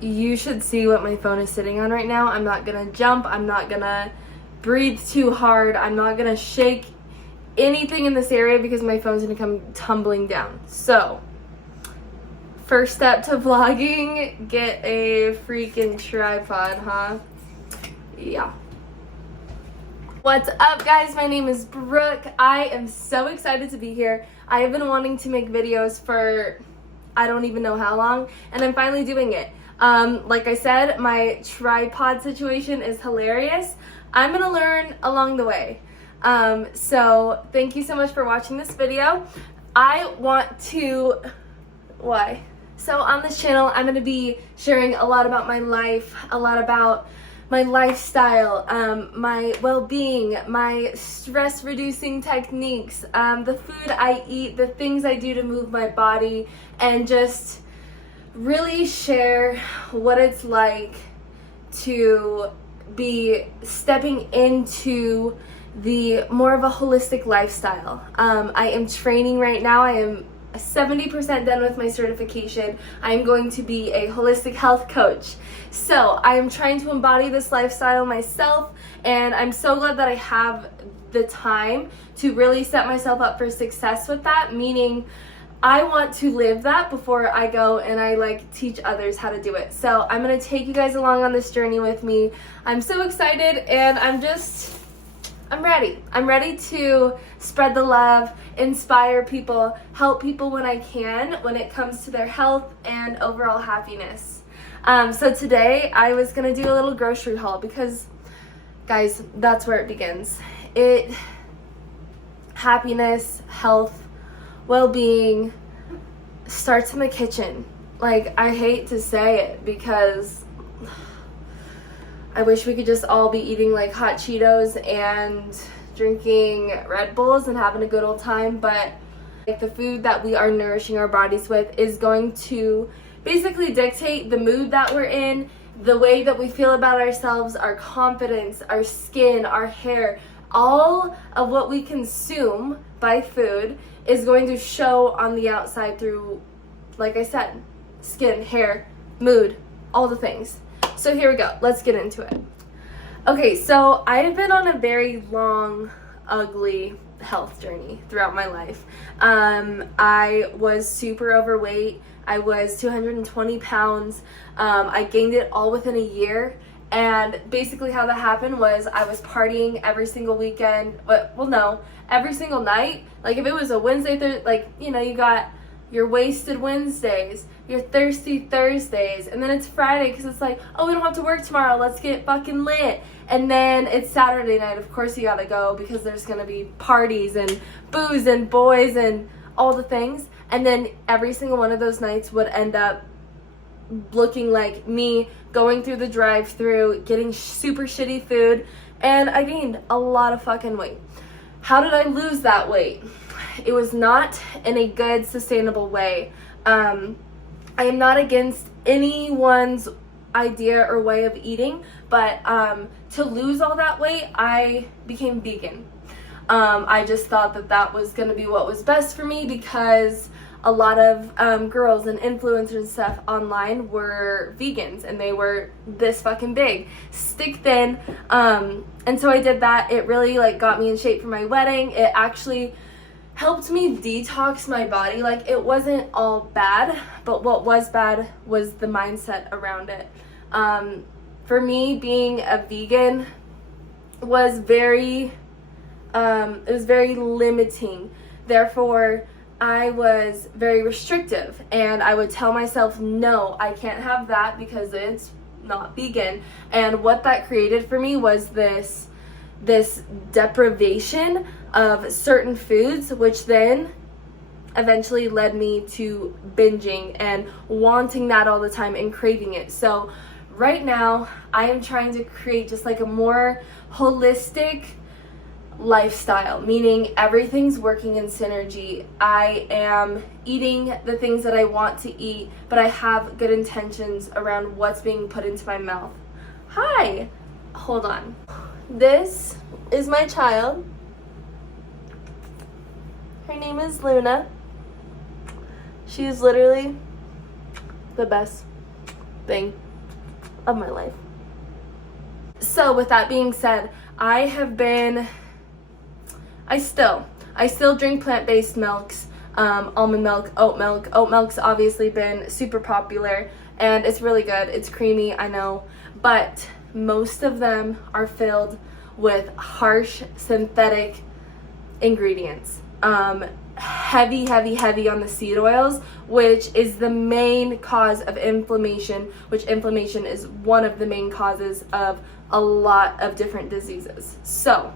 you should see what my phone is sitting on right now. I'm not gonna jump, I'm not gonna breathe too hard, I'm not gonna shake anything in this area because my phone's gonna come tumbling down. So, first step to vlogging, get a freaking tripod, huh? Yeah. What's up, guys? My name is Brooke. I am so excited to be here. I have been wanting to make videos for I don't even know how long, and I'm finally doing it. Like I said, my tripod situation is hilarious. I'm gonna learn along the way. So thank you so much for watching this video. I want to, why? So on this channel, I'm gonna be sharing a lot about my life, a lot about my lifestyle, my well-being, my stress-reducing techniques, the food I eat, the things I do to move my body, and just really share what it's like to be stepping into the more of a holistic lifestyle. I am training right now. I am 70% done with my certification. I am going to be a holistic health coach. So I am trying to embody this lifestyle myself, and I'm so glad that I have the time to really set myself up for success with that, meaning I want to live that before I go and I teach others how to do it. So I'm going to take you guys along on this journey with me. I'm so excited, and I'm ready. I'm ready to spread the love, inspire people, help people when I can when it comes to their health and overall happiness. So today I was gonna do a little grocery haul because, guys, that's where it begins. Happiness, health, well-being starts in the kitchen. I hate to say it because I wish we could just all be eating hot Cheetos and drinking Red Bulls and having a good old time, but the food that we are nourishing our bodies with is going to basically dictate the mood that we're in, the way that we feel about ourselves, our confidence, our skin, our hair. All of what we consume by food is going to show on the outside through, like I said, skin, hair, mood, all the things. So here we go. Let's get into it. Okay, so I've been on a very long, ugly health journey throughout my life. I was super overweight. I was 220 pounds. I gained it all within a year. And basically how that happened was I was partying every single weekend. Well, no, every single night. If it was a Wednesday, you got your wasted Wednesdays, your thirsty Thursdays, and then it's Friday because it's oh, we don't have to work tomorrow, let's get fucking lit. And then it's Saturday night, of course you gotta go because there's gonna be parties and booze and boys and all the things. And then every single one of those nights would end up looking like me going through the drive-thru, getting super shitty food, and I gained a lot of fucking weight. How did I lose that weight? It was not in a good, sustainable way. I am not against anyone's idea or way of eating, but to lose all that weight, I became vegan. I just thought that was going to be what was best for me because a lot of girls and influencers and stuff online were vegans, and they were this fucking big, stick thin, and so I did that. It really got me in shape for my wedding. It actually helped me detox my body. It wasn't all bad, but what was bad was the mindset around it. For me, being a vegan was very limiting. Therefore, I was very restrictive, and I would tell myself, no, I can't have that because it's not vegan. And what that created for me was this deprivation of certain foods, which then eventually led me to binging and wanting that all the time and craving it. So right now I am trying to create just a more holistic lifestyle, meaning everything's working in synergy. I am eating the things that I want to eat, but I have good intentions around what's being put into my mouth. Hi, hold on. This is my child. Her name is Luna. She's literally the best thing of my life. So with that being said, I still drink plant-based milks, almond milk, oat milk. Oat milk's obviously been super popular and it's really good. It's creamy, I know, but most of them are filled with harsh synthetic ingredients. Heavy on the seed oils, which is the main cause of inflammation, which inflammation is one of the main causes of a lot of different diseases. So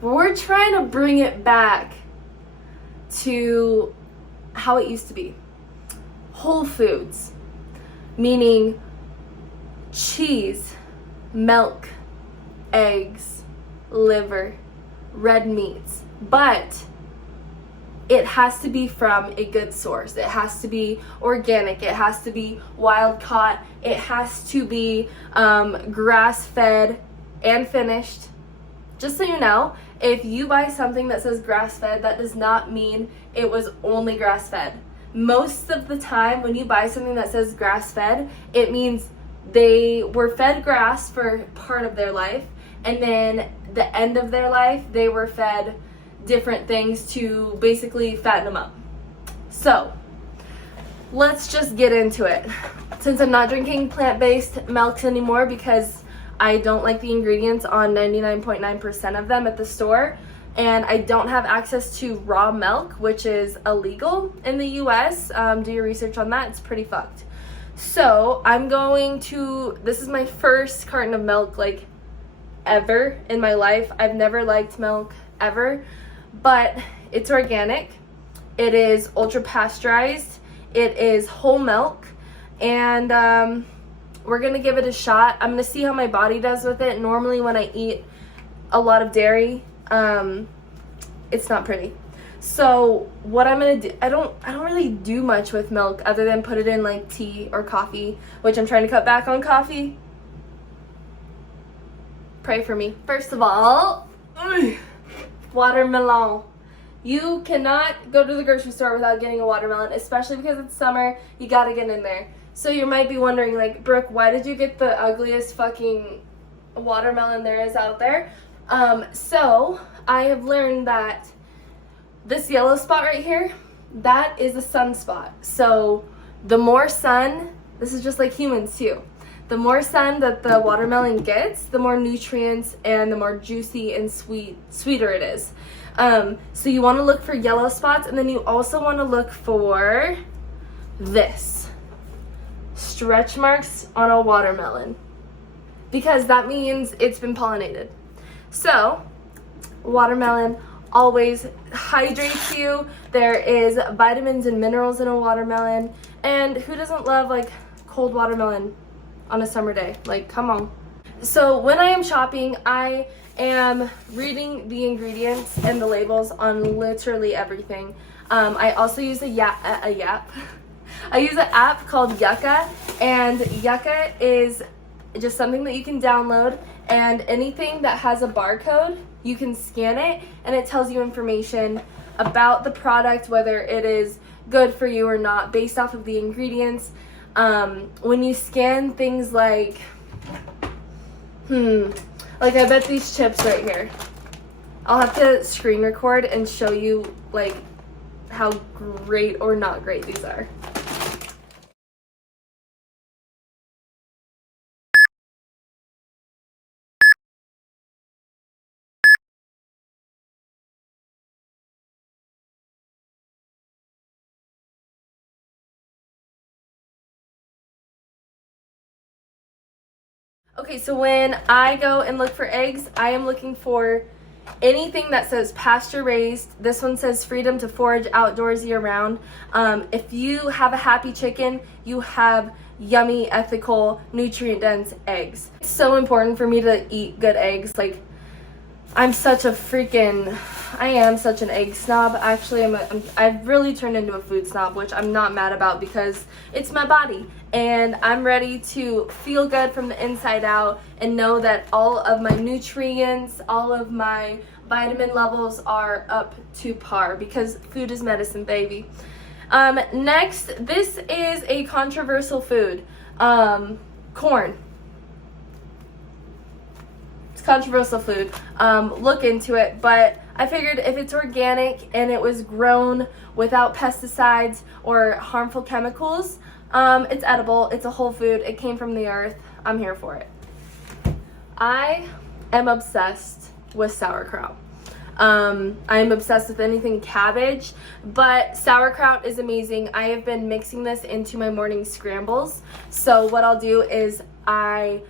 we're trying to bring it back to how it used to be. Whole foods, meaning cheese, milk, eggs, liver, red meats, but it has to be from a good source. It has to be organic. It has to be wild caught. It has to be grass fed and finished. Just so you know, if you buy something that says grass fed, that does not mean it was only grass fed. Most of the time when you buy something that says grass fed, it means they were fed grass for part of their life, and then the end of their life they were fed different things to basically fatten them up. So let's just get into it. Since I'm not drinking plant-based milks anymore because I don't like the ingredients on 99.9% of them at the store, and I don't have access to raw milk, which is illegal in the US. Do your research on that. It's pretty fucked. So this is my first carton of milk like ever in my life. I've never liked milk ever, but it's organic. It is ultra pasteurized. It is whole milk, and we're gonna give it a shot. I'm gonna see how my body does with it. Normally when I eat a lot of dairy, it's not pretty. So what I'm gonna do, I don't really do much with milk other than put it in like tea or coffee, which I'm trying to cut back on coffee. Pray for me. First of all, watermelon. You cannot go to the grocery store without getting a watermelon, especially because it's summer. You gotta get in there. So you might be wondering, like, Brooke, why did you get the ugliest fucking watermelon there is out there? So I have learned that this yellow spot right here, that is a sunspot. So the more sun, this is just like humans too, the more sun that the watermelon gets, the more nutrients and the more juicy and sweeter it is. So you want to look for yellow spots, and then you also want to look for this, stretch marks on a watermelon, because that means it's been pollinated. So watermelon always hydrates you. There is vitamins and minerals in a watermelon, and who doesn't love like cold watermelon on a summer day? Like, come on. So when I am shopping, I am reading the ingredients and the labels on literally everything. I also use I use an app called Yucca, and Yucca is just something that you can download, and anything that has a barcode, you can scan it, and it tells you information about the product, whether it is good for you or not, based off of the ingredients. When you scan things like I bet these chips right here, I'll have to screen record and show you like how great or not great these are. Okay, so when I go and look for eggs, I am looking for anything that says pasture raised. This one says freedom to forage outdoors year round. If you have a happy chicken, you have yummy, ethical, nutrient dense eggs. It's so important for me to eat good eggs. Like, I am such an egg snob. Actually, I've really turned into a food snob, which I'm not mad about because it's my body. And I'm ready to feel good from the inside out and know that all of my nutrients, all of my vitamin levels are up to par, because food is medicine, baby. Next, this is a controversial food. corn. It's controversial food. Look into it, but I figured if it's organic and it was grown without pesticides or harmful chemicals, it's edible, it's a whole food, it came from the earth, I'm here for it. I am obsessed with sauerkraut. I'm obsessed with anything cabbage, but sauerkraut is amazing. I have been mixing this into my morning scrambles. So what I'll do is I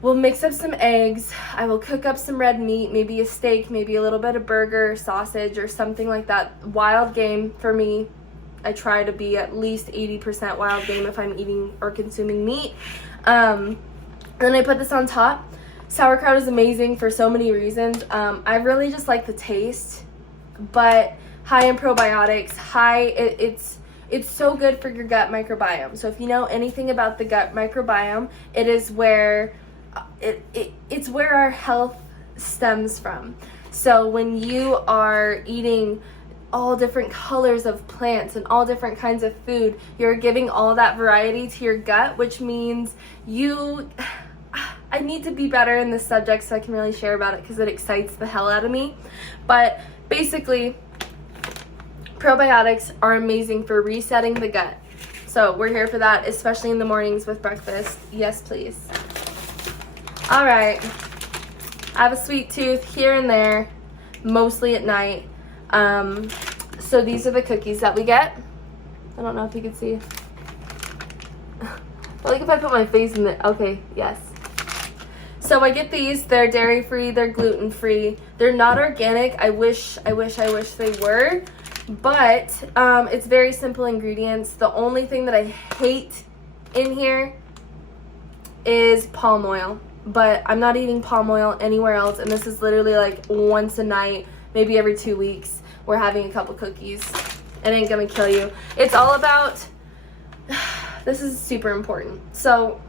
will mix up some eggs, I will cook up some red meat, maybe a steak, maybe a little bit of burger, sausage, or something like that. Wild game for me. I try to be at least 80% wild game if I'm eating or consuming meat. Then I put this on top. Sauerkraut is amazing for so many reasons. I really just like the taste, but high in probiotics, it's so good for your gut microbiome. So if you know anything about the gut microbiome, it is where it's where our health stems from. So when you are eating all different colors of plants and all different kinds of food, you're giving all that variety to your gut, which means I need to be better in this subject so I can really share about it because it excites the hell out of me. But basically, probiotics are amazing for resetting the gut. So we're here for that, especially in the mornings with breakfast. Yes, please. All right. I have a sweet tooth here and there, mostly at night. So these are the cookies that we get. I don't know if you can see. Like if I put my face in the, okay, yes. So I get these. They're dairy free, they're gluten free. They're not organic. I wish they were, but it's very simple ingredients. The only thing that I hate in here is palm oil, but I'm not eating palm oil anywhere else, and this is literally like once a night, maybe every 2 weeks, we're having a couple cookies. It ain't gonna kill you. It's all about, this is super important. So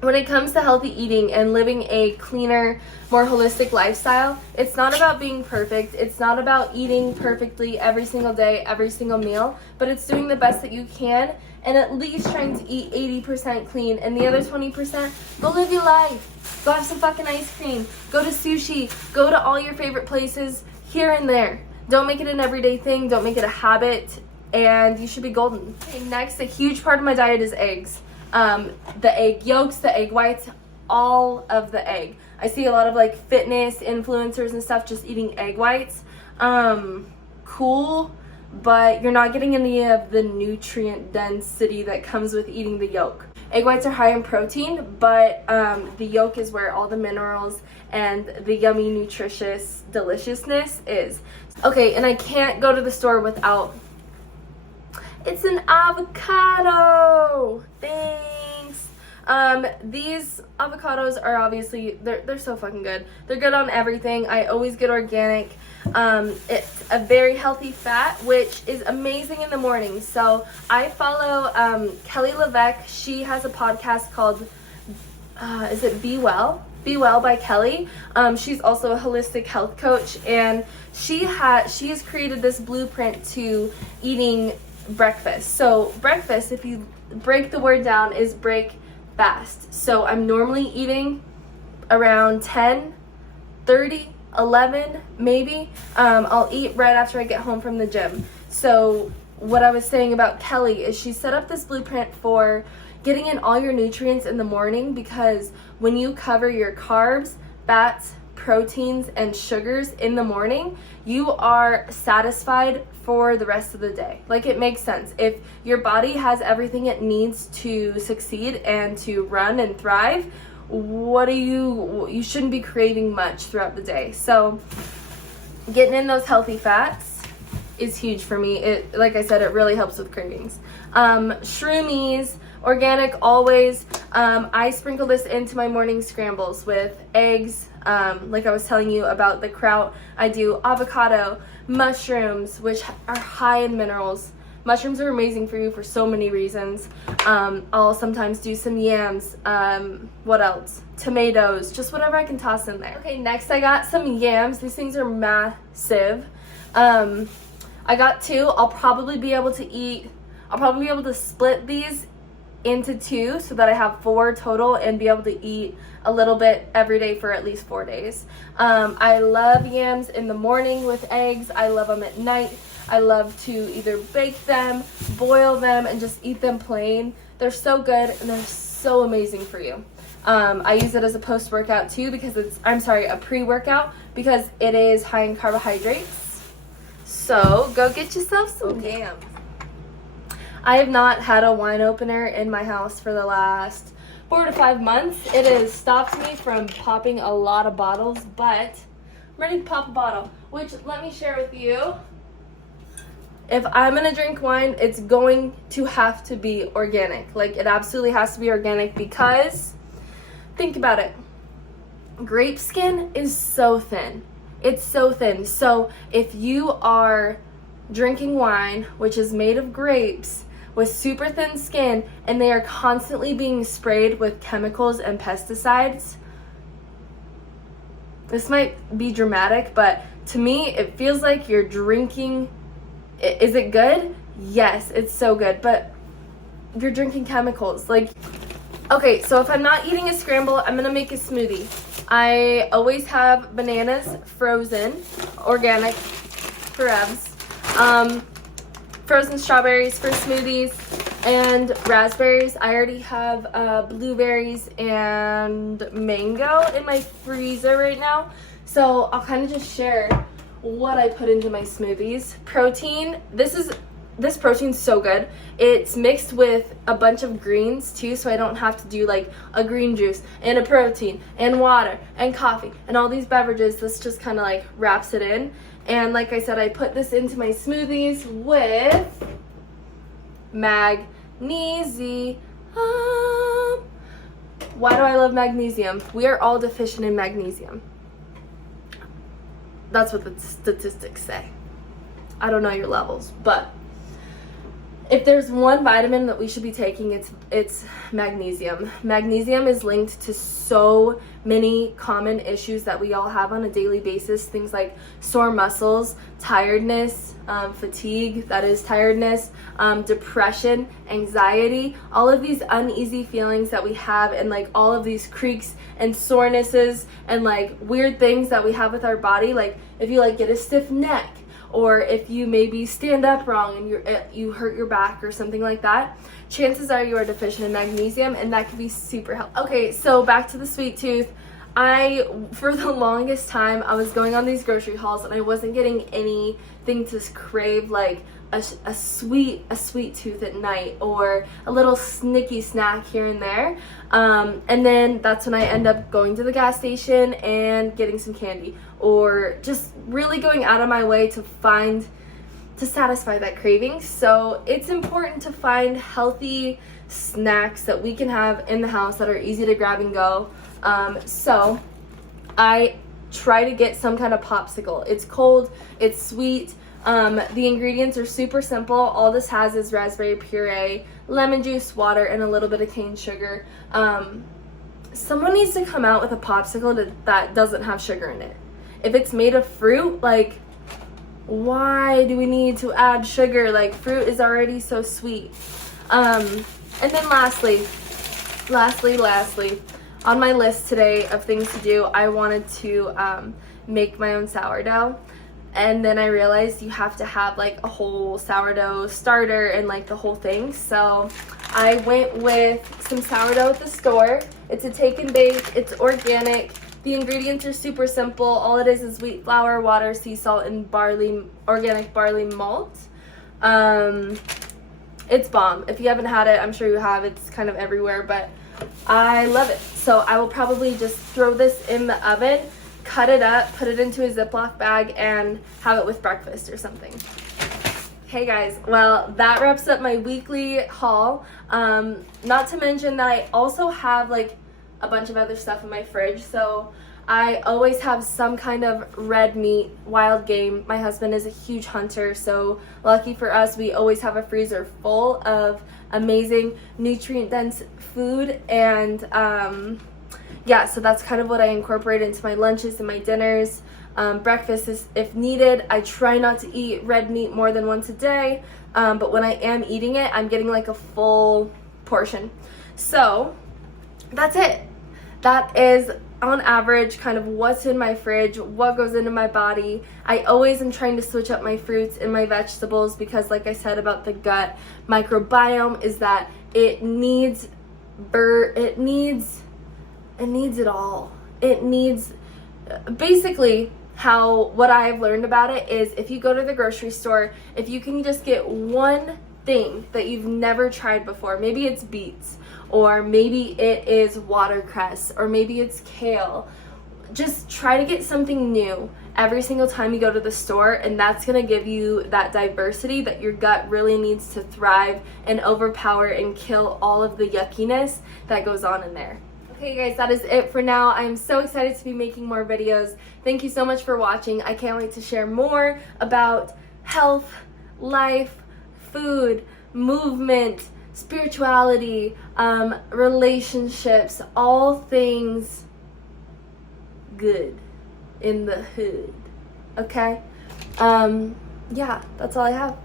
when it comes to healthy eating and living a cleaner, more holistic lifestyle, it's not about being perfect. It's not about eating perfectly every single day, every single meal, but it's doing the best that you can and at least trying to eat 80% clean, and the other 20%, go live your life. Go have some fucking ice cream. Go to sushi. Go to all your favorite places here and there. Don't make it an everyday thing. Don't make it a habit, and you should be golden. Okay, next, a huge part of my diet is eggs. The egg yolks, the egg whites, all of the egg. I see a lot of like fitness influencers and stuff just eating egg whites. Cool, but you're not getting any of the nutrient density that comes with eating the yolk. Egg whites are high in protein, but the yolk is where all the minerals and the yummy, nutritious deliciousness is. Okay, and I can't go to the store without, it's an avocado. Thanks. These avocados are obviously, they're so fucking good. They're good on everything. I always get organic. It's a very healthy fat, which is amazing in the morning. So I follow Kelly LeVeque. She has a podcast called, is it Be Well? Be Well by Kelly. She's also a holistic health coach, and she has created this blueprint to eating breakfast. So breakfast, if you break the word down, is break fast. So I'm normally eating around 10, 30, 11 maybe. I'll eat right after I get home from the gym. So what I was saying about Kelly is she set up this blueprint for getting in all your nutrients in the morning, because when you cover your carbs, fats, proteins, and sugars in the morning, you are satisfied for the rest of the day. Like, it makes sense. If your body has everything it needs to succeed and to run and thrive, you shouldn't be craving much throughout the day. So getting in those healthy fats is huge for me. It, like I said, it really helps with cravings. Shroomies, organic always. I sprinkle this into my morning scrambles with eggs. Like I was telling you about the kraut, I do avocado, mushrooms, which are high in minerals. Mushrooms are amazing for you for so many reasons. I'll sometimes do some yams. What else? Tomatoes, just whatever I can toss in there. Okay, next I got some yams. These things are massive. I got two. I'll probably be able to split these into 2 so that I have 4 total and be able to eat a little bit every day for at least 4 days. I love yams in the morning with eggs. I love them at night. I love to either bake them, boil them, and just eat them plain. They're so good and they're so amazing for you. I use it as a post-workout too because a pre-workout because it is high in carbohydrates. So go get yourself some yams. I have not had a wine opener in my house for the last 4 to 5 months. It has stopped me from popping a lot of bottles, but I'm ready to pop a bottle, which let me share with you. If I'm gonna drink wine, it's going to have to be organic. Like, it absolutely has to be organic because, think about it, grape skin is so thin. It's so thin. So if you are drinking wine, which is made of grapes, with super thin skin, and they are constantly being sprayed with chemicals and pesticides, this might be dramatic, but to me, it feels like you're drinking. Is it good? Yes, it's so good, but you're drinking chemicals. Like, okay, so if I'm not eating a scramble, I'm gonna make a smoothie. I always have bananas frozen, organic, forever. Frozen strawberries for smoothies, and raspberries. I already have blueberries and mango in my freezer right now, so I'll kind of just share what I put into my smoothies. Protein. This protein's so good. It's mixed with a bunch of greens too, so I don't have to do like a green juice and a protein and water and coffee and all these beverages. This just kind of like wraps it in. And like I said, I put this into my smoothies with magnesium. Why do I love magnesium? We are all deficient in magnesium. That's what the statistics say. I don't know your levels, but if there's one vitamin that we should be taking, it's magnesium. Magnesium is linked to so many common issues that we all have on a daily basis. Things like sore muscles, tiredness, fatigue, that is tiredness, depression, anxiety, all of these uneasy feelings that we have, and like all of these creaks and sorenesses and like weird things that we have with our body. Like if you like get a stiff neck, or if you maybe stand up wrong and you hurt your back or something like that, chances are you are deficient in magnesium, and that could be super helpful. Okay, so back to the sweet tooth. For the longest time, I was going on these grocery hauls and I wasn't getting anything to crave like a sweet tooth at night or a little snicky snack here and there. And then that's when I end up going to the gas station and getting some candy, or just really going out of my way to satisfy that craving. So it's important to find healthy snacks that we can have in the house that are easy to grab and go. So I try to get some kind of popsicle. It's cold, it's sweet. The ingredients are super simple. All this has is raspberry puree, lemon juice, water, and a little bit of cane sugar. Someone needs to come out with a popsicle that doesn't have sugar in it. If it's made of fruit, like, why do we need to add sugar? Like, fruit is already so sweet. And then lastly, on my list today of things to do, I wanted to make my own sourdough. And then I realized you have to have like a whole sourdough starter and like the whole thing. So I went with some sourdough at the store. It's a take and bake. It's organic. The ingredients are super simple. All it is wheat flour, water, sea salt, and organic barley malt. It's bomb. If you haven't had it, I'm sure you have. It's kind of everywhere, but I love it. So I will probably just throw this in the oven, cut it up, put it into a Ziploc bag, and have it with breakfast or something. Hey guys, well, that wraps up my weekly haul. Not to mention that I also have like a bunch of other stuff in my fridge. So I always have some kind of red meat, wild game. My husband is a huge hunter, so lucky for us, we always have a freezer full of amazing nutrient-dense food. And yeah, so that's kind of what I incorporate into my lunches and my dinners. Breakfast is if needed. I try not to eat red meat more than once a day, but when I am eating it, I'm getting like a full portion. So that's it. That is on average kind of what's in my fridge, what goes into my body. I always am trying to switch up my fruits and my vegetables because, like I said about the gut microbiome, is that it needs it all. It needs, basically, what I've learned about it is, if you go to the grocery store, if you can just get one thing that you've never tried before, maybe it's beets, or maybe it is watercress, or maybe it's kale. Just try to get something new every single time you go to the store, and that's going to give you that diversity that your gut really needs to thrive and overpower and kill all of the yuckiness that goes on in there. Okay guys, that is it for now. I'm so excited to be making more videos. Thank you so much for watching. I can't wait to share more about health, life, food, movement, spirituality, relationships, all things good in the hood. Okay? Yeah, that's all I have.